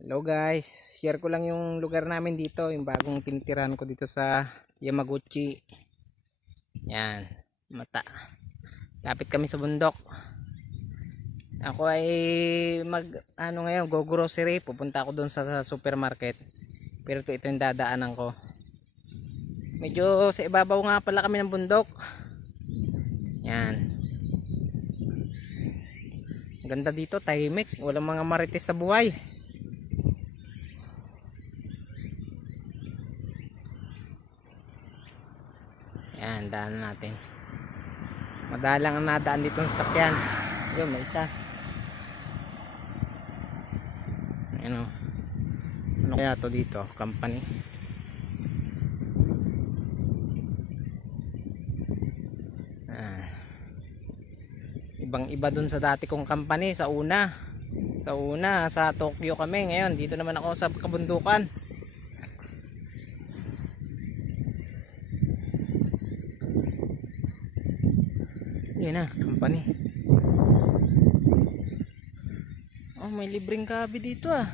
Hello guys, share ko lang yung lugar namin dito, yung bagong tinitirahan ko dito sa Yamaguchi. Yan, mata. Lapit kami sa bundok. Ako ay mag ano ngayon, go grocery, pupunta ako doon sa, sa supermarket. Pero ito, ito yung dadaanan ko. Medyo sa ibabaw nga pala kami ng bundok. Yan. Ganda dito, tahimik, walang mga marites sa buhay. Yan, daan natin. Madalang ang nadaan dito sa sakyan. Yun, may isa. Ano? Ano kaya to dito? Company? Ah. Ibang iba dun sa dati kong company sa una. Sa una, sa Tokyo kami. Ngayon, dito naman ako sa kabundukan. Yan na, company. Oh, may libreng kabi dito ah.